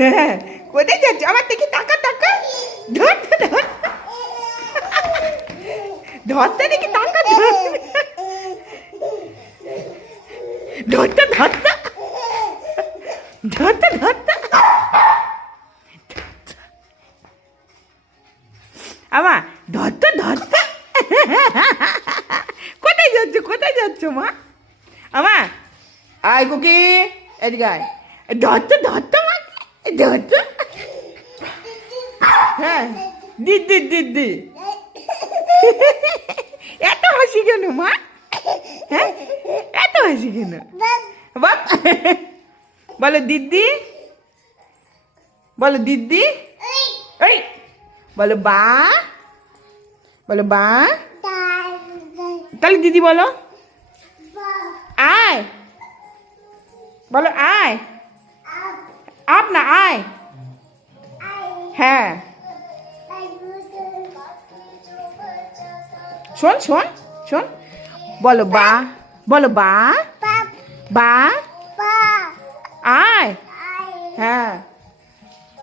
হ্যাঁ, কোথায় যাচ্ছ আমার দেখি টাকা টাকা ধর ধর ধরতে দেখি টাকা ধর ধরতে ধরতে ধরতে ধরতে আমা ধরতে ধরতে কোথায় যাচ্ছ মা আমা আয় কুকি এদিকে আয় ধরতে ধরতে মা ধরতে হ্যাঁ দিদি এত হাসি কেন মা হ্যাঁ এত হাসি কেন বাপ বলো দিদি বলো দিদি এই বলো বা বলো বা তাহলে দিদি বলো আয় বলো আয় আপ না আয় হ্যাঁ শোন শোন শোন বলো বা বলো বা বা আয় হ্যাঁ